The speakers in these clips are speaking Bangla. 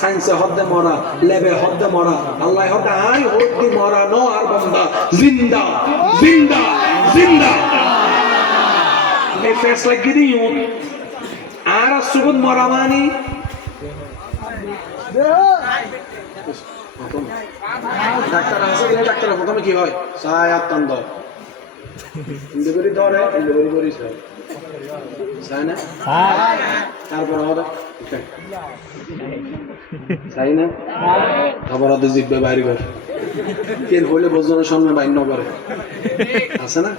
সায়েন্সে হদ্দে মরা লেবে হদ্দে মরা আল্লাহ হদ্দে আই হদ্দি মরা, নো আর বন্দা, জিন্দা জিন্দা জিন্দা। এই ফেস লাগি দিও আর সুবুদ মরা মানি। ডাক্তার আছে ডাক্তার প্রথমে কি হয়? সায় ইন্দু করি ধরে ইন্দু করি করি সায় না তারপর হবে তাই না আবার ওদের জিব্বে বাইরে কর কেন হইলে বোঝানোর সামনে বাইর ন করে। আছে না?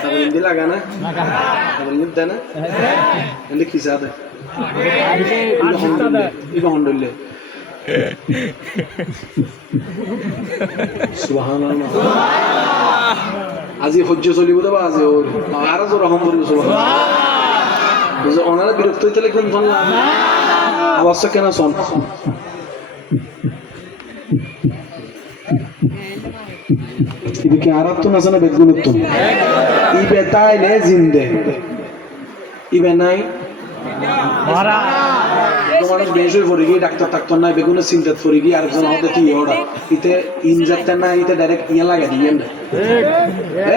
তারপর হিন্দি লাগা না? তারপর হিন্দি দেয় না? হিন্দি কি সাথে ইবা হন্ডলে সুবহানাল্লাহ। আজি সহ্য চলিব দেবা, আজি আরও রহম করিব ওনার বিরক্ত হইতে কোন শুনলাম আওয়াজ কেন শোন এদিকে আরাত জিন্দে? ইবে নাই মারা হয়ে পড়ে গিয়ে ডাক্তার নাই, বেগুনে চিন্তাত পড়ে গিয়ে আরেকজন তুই ওরা ইতে ইনজেক্টর নাই, ইতে ডাইরেক্ট ইয়ে লাগে দিয়ে না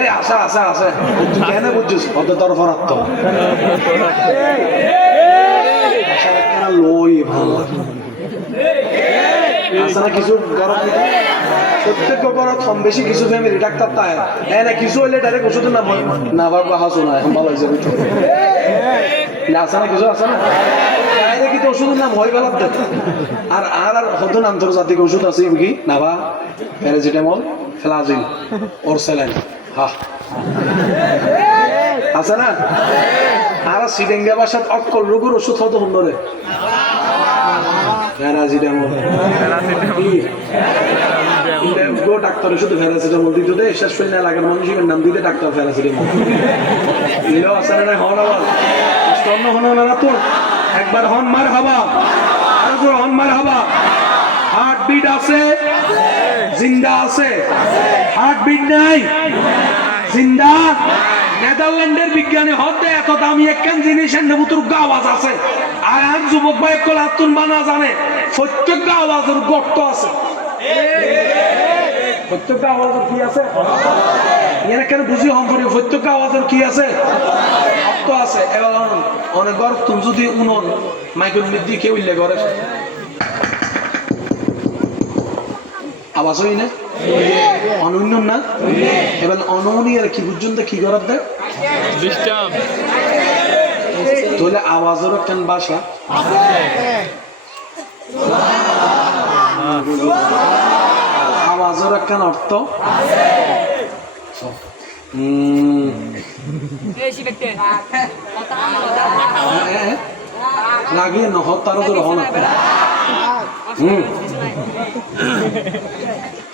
এই, আসা আসা আসা। তুই কেন বুঝছিস হতে তোর ফরাত্ত লই ভালো। না কিছু গরম কম কিছু তাই। হ্যাঁ না, কিছু না না, বাবা, হাসো না ভালো হয়েছে না কিছু আছে না? কিন্তু ওষুধের নাম? হয় গেলাম আর আর আর হতুন আন্তর্জাতিক ওষুধ আছে কি? নাভা প্যারাসিটামল ফ্লাজিল ওরসেলাইন হা। আছে না? আর সিডেঙ্গা বাসাত অক্কল রোগের ওষুধ হতো সুন্দরে প্যারাসিটামল ডাক্তার শুধু প্যারাসিটামল দিত দে শেষ করে না লাগার নাম দিতে ডাক্তার প্যারাসিটামল দিলেও আছে না হন আবার স্বর্ণ হন না তো একবার হন মার হবা আরও জোর হন মার হবা হার্ট বিট আছে? জিন্দা আছে? হার্ট বিট নাই? জিন্দা? নেদারল্যান্ডের বিজ্ঞানী হতে এত দামি একখান নেবুতুর আওয়াজ আছে। আর আর যুবক ভাই কল আতুন বানা জানে প্রত্যেকটা আওয়াজের গর্ত আছে। প্রত্যেকটা আওয়াজের কি আছে? এরা কেন বুঝি হম করি প্রত্যেকটা আওয়াজের কি আছে? শক্ত আছে এবার অনেক যদি উনন মাইকেল নিদি কেউ ইল্লে করে। আওয়াজ হই না? অনন্য না? এবার আর কি বুঝছেন কি করার দেয়? তাহলে আওয়াজের কেন বাসা আওয়াজের কেন অর্থ। লাগিয়ে নহ তারও তো রহ না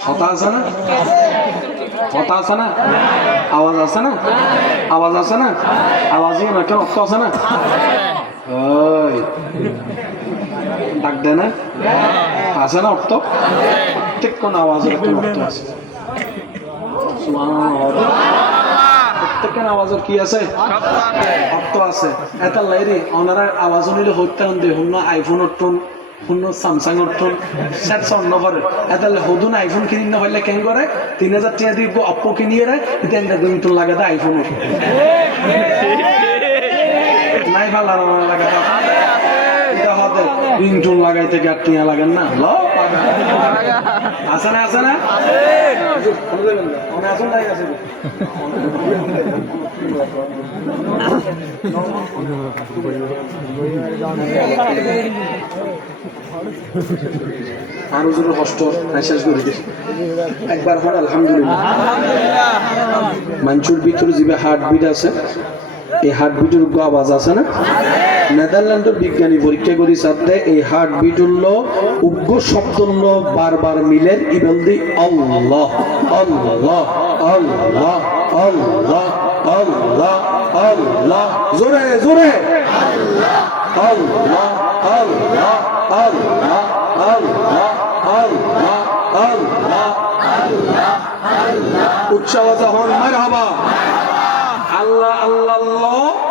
হতা আছে না? হতা আছে না? আওয়াজ আছে না? আওয়াজ আছে না? আওয়াজই না কেন আছে না? ডাক দেয় না। আছে না অর্থ প্রত্যেক কোন আওয়াজের একটা আছে। আইফোন কিনি না হইলে কেন করে? তিন হাজার টাকা দিব অপ্পো কিনিয়ে রে, এটা একটা দুই তোর লাগাতে আইফোন নাই ভালো না লাগাতে এটা হতে রিংটোন লাগাইতে গাট টিয়া লাগান না। আছে না আছে না? আরও জোরে কষ্ট শেষ করে একবার হল আলহামদুলিল্লাহ। মানুষের ভিতরে যে হার্ট বিট আছে এই হার্ট বিটের আওয়াজ আছে না? নেদারল্যান্ডের বিজ্ঞানী পরীক্ষা করি সাথে এই হার্ট বিট হলো উগ্র শব্দ হলো বারবার মিলের ইবেল দি আল্লাহ আল্লাহ আল্লাহ আল্লাহ আল্লাহ আল্লাহ জোরে জোরে আল্লাহ আল্লাহ আল্লাহ আল্লাহ আল্লাহ আল্লাহ উচ্চ আওয়াজ হন মার হাবা আল্লাহ আল্লাহ আল্লাহ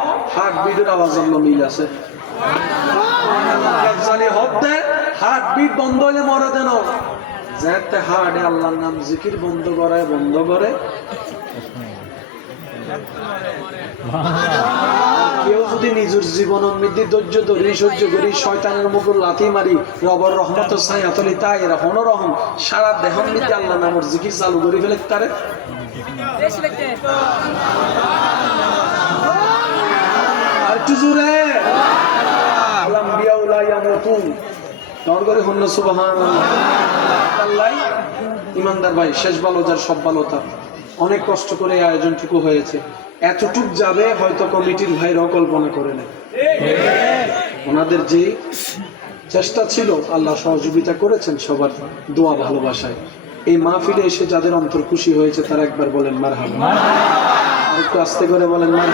হার্ট বিটের আওয়াজ আল্লাহ মিল আছে। হার্ট বিট বন্ধ হলে মরে দেন। যাতে হার্টে আল্লাহর নাম জিকির বন্ধ করে বন্ধ করে। কেউ যদি নিজের জীবন অমৃদ্ধি ধৈর্য ধরি, সহ্য করি, শয়তানের মুকুল লাথি মারি, রবর রহমত সাইয়াতলি তাই এরা রহম সারা দেহ মৃত্যু আল্লাহ নামর জিকির চালু করে ফেলে তারে আর একটু জোরে আলাম্বিয়া উলাই আমতুন দর করে হন্য সুবহান। আল্লাহ, ইমানদার ভাই, শেষ অনেক কষ্ট করে আয়োজনটুকু হয়েছে। এতটুক যাবে, হয়তো কমিটির করে ওনাদের যে চেষ্টা ছিল, আল্লাহ সহযোগিতা করেছেন সবার দোয়া ভালোবাসায়। এই মাহফিলে এসে যাদের অন্তর খুশি হয়েছে, তারা একবার বলেন মার আর একটু আস্তে করে বলেন মার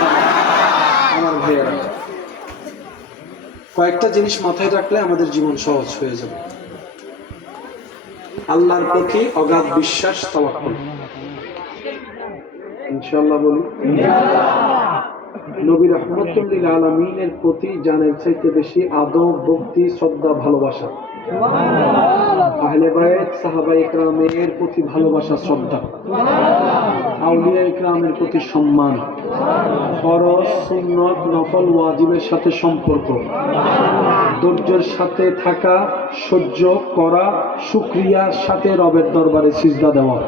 আমার ভাইয়েরা। কয়েকটা জিনিস মাথায় রাখলে আমাদের জীবন সহজ হয়ে যাবে। আল্লাহর প্রতি অগাধ বিশ্বাস তাওয়াক্কুল। ইনশাআল্লাহ বলি। আলমিনের প্রতি জানের চাইতে বেশি আদব, ভক্তি, শ্রদ্ধা, ভালোবাসা। আহলে সাহাবা ইকরামের প্রতি ভালোবাসা, শ্রদ্ধা। আউলিয়া ইকরামের প্রতি সম্মান। ফরজ, সুন্নত, নফল, ওয়াজিবের সাথে সম্পর্ক। ধৈর্যের সাথে থাকা, সহ্য করা, সুক্রিয়ার সাথে রবের দরবারে সিজদা দেওয়া।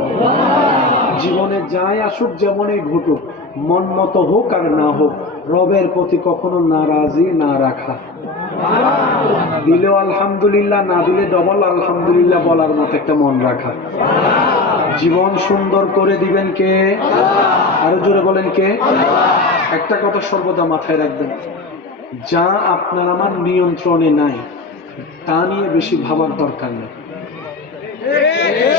জীবনে যাই আসুক, যেমনই ঘটুক, মন মতো হোক আর না হোক, রবের প্রতি কখনো নারাজি না রাখা। দিলেও আলহামদুলিল্লাহ, না দিলে ডবল আলহামদুলিল্লাহ বলার মতো একটা মন রাখা। জীবন সুন্দর করে দিবেন কে? আরও জোরে বলেন কে? একটা কথা সর্বদা মাথায় রাখবেন। যা আপনার আমার নিয়ন্ত্রণে নাই তা নিয়ে বেশি ভাবার দরকার নেই।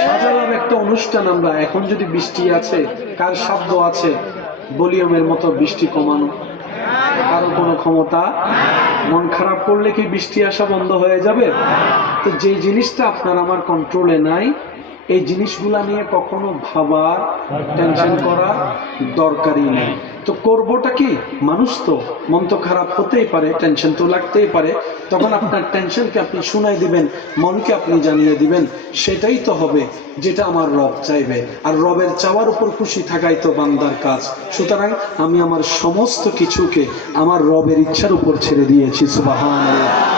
সাজালাম একটা অনুষ্ঠান আমরা। এখন যদি বৃষ্টি আছে কার শব্দ আছে ভলিউমের মতো বৃষ্টি কমানো। কারও কোনো ক্ষমতা মন খারাপ করলে কি বৃষ্টি আসা বন্ধ হয়ে যাবে? তো যে জিনিসটা আপনার আমার কন্ট্রোলে নাই এই জিনিসগুলা নিয়ে কখনো ভাবা টেনশন করা দরকারই নেই। তো করবোটা কি? মানুষ তো, মন তো খারাপ হতেই পারে টেনশন তো লাগতেই পারে। তখন আপনার টেনশনকে আপনি শুনাই দিবেন, মনকে আপনি জানিয়ে দিবেন, সেটাই তো হবে যেটা আমার রব চাইবে। আর রবের চাওয়ার উপর খুশি থাকাই তো বান্দার কাজ। সুতরাং আমি আমার সমস্ত কিছুকে আমার রবের ইচ্ছার উপর ছেড়ে দিয়েছি সুবাহান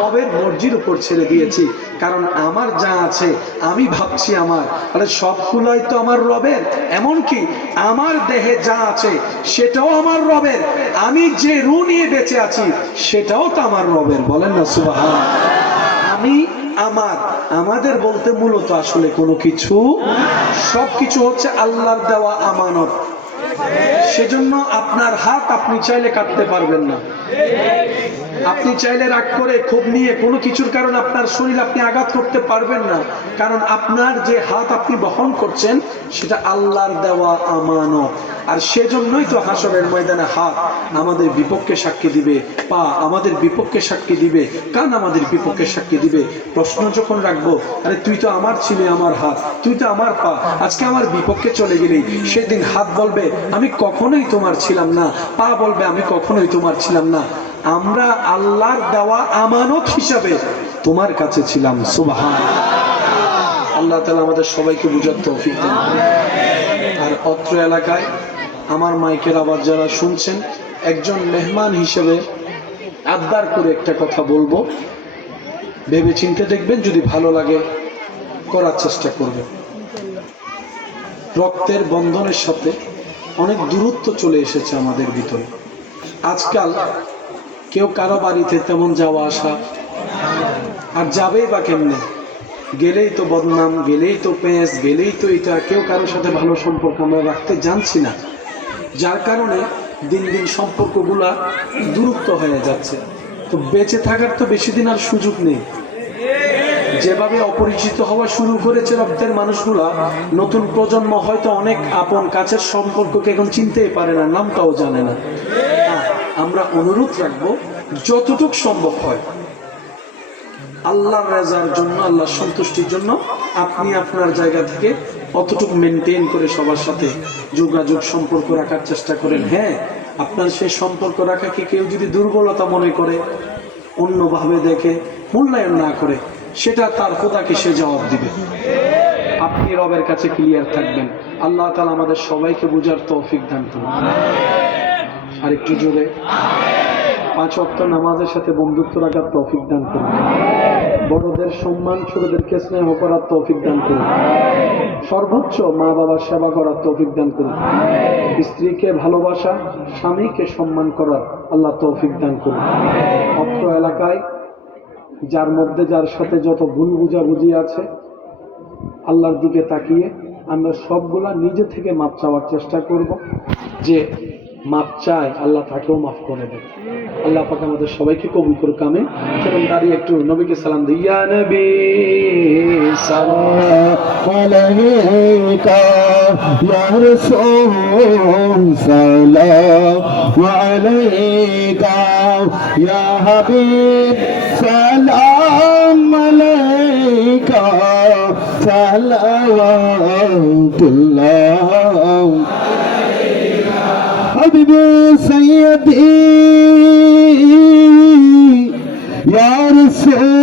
রবের মর্জির উপর ছেড়ে দিয়েছি। কারণ আমার যা আছে, আমি ভাবছি আমার। আরে সবগুলোই তো আমার রবের। এমনকি আমার দেহে যা আছে, সেটাও আমার রবের। আমি যে রু নিয়ে বেঁচে আছি, সেটাও তো আমার রবের। বলেন না, সুবাহান। আমি আমার। আমাদের বলতে মূলত আসলে কোনো কিছু সবকিছু হচ্ছে আল্লাহর দেওয়া আমানত। সেজন্য আপনার হাত আপনি চাইলে কাটতে পারবেন না। আপনি চাইলে রাগ করে ক্ষোভ নিয়ে কোনো কিছুর কারণে আপনার শরীর আপনি আঘাত করতে পারবেন না। কারণ আপনার যে হাত আপনি বহন করছেন, সেটা আল্লাহর দেওয়া আমানত। আর সেজন্যই তো হাসরের ময়দানে হাত আমাদের বিপক্ষে সাক্ষী দিবে, পা আমাদের বিপক্ষে সাক্ষী দিবে, কান আমাদের বিপক্ষে সাক্ষী দিবে। প্রশ্ন যখন রাখব, আরে তুই তো আমার ছিলে, আমার হাত, তুই তো আমার পা, আজকে আমার বিপক্ষে চলে গেলি। সেদিন হাত বলবে, আমি কখনোই তোমার ছিলাম না। পা বলবে, আমি কখনোই তোমার ছিলাম না। আমরা আল্লাহর দেওয়া আমানত হিসাবে তোমার কাছে ছিলাম, সুবাহান। আল্লাহ তালা আমাদের সবাইকে বুঝার তৌফিক দেন আর অত্র এলাকায় আমার মাইকের আবার যারা শুনছেন, একজন মেহমান হিসেবে আবদার করে একটা কথা বলব। ভেবে চিনতে দেখবেন যদি ভালো লাগে, করার চেষ্টা করবেন। রক্তের বন্ধনের সাথে অনেক দূরত্ব চলে এসেছে আমাদের ভিতরে। আজকাল কেউ কারও বাড়িতে তেমন যাওয়া আসা। আর যাবেই বা কেমনে? গেলেই তো বদনাম, গেলেই তো পেঁচ গেলেই তো এটা। কেউ কারোর সাথে ভালো সম্পর্ক আমরা রাখতে জানছি না। যার কারণে দিন দিন সম্পর্কগুলা দূরত্ব হয়ে যাচ্ছে। তো বেঁচে থাকার তো বেশি দিন আর সুযোগ নেই। যেভাবে অপরিচিত হওয়া শুরু করেছে রক্তের মানুষগুলা, নতুন প্রজন্ম হয়তো অনেক আপন কাছের সম্পর্ককে এখন চিনতেই পারে না, নামটাও জানে না। আমরা অনুরোধ রাখব, যতটুক সম্ভব হয়। আল্লাহর রাজার জন্য আল্লাহ সন্তুষ্টির জন্য আপনি আপনার জায়গা থেকে অতটুকু মেনটেন করে সবার সাথে যোগাযোগ, সম্পর্ক রাখার চেষ্টা করেন। হ্যাঁ আপনার সেই সম্পর্ক রাখাকে কেউ যদি দুর্বলতা মনে করে, অন্যভাবে দেখে, মূল্যায়ন না করে, সেটা তার খোদাকে সে জবাব দিবে। আপনি রবের কাছে ক্লিয়ার থাকবেন। আল্লাহ তালা আমাদের সবাইকে বোঝার তৌফিক দান করুন। আর একটু জোরে। পাঁচ অক্ট নামাজের সাথে বন্ধুত্ব রাখার তৌফিক দান করুন। বড়দের সম্মান, ছোটদেরকে স্নেহ করার তৌফিক দান করুন। সর্বোচ্চ মা বাবার সেবা করার তৌফিক দান করুন। স্ত্রীকে ভালোবাসা, স্বামীকে সম্মান করার আল্লাহ তৌফিক দান করুন। অত্র এলাকায়, যার মধ্যে যার সাথে যত ভুল বুঝাবুঝি আছে, আল্লাহর দিকে তাকিয়ে আমরা সবগুলা নিজে থেকে মাপ চাওয়ার চেষ্টা করব যে মাফ চায় আল্লাহ তাকেও মাফ করে দেয় আল্লাহ পাকে আমাদের সবাইকে কবুল করুক কামে সেরকম দাঁড়িয়ে একটু নবীকে সালাম দিই। ইয়া নবী, সালাম আলাইকা সালাম حبيبي سيدي يا رسول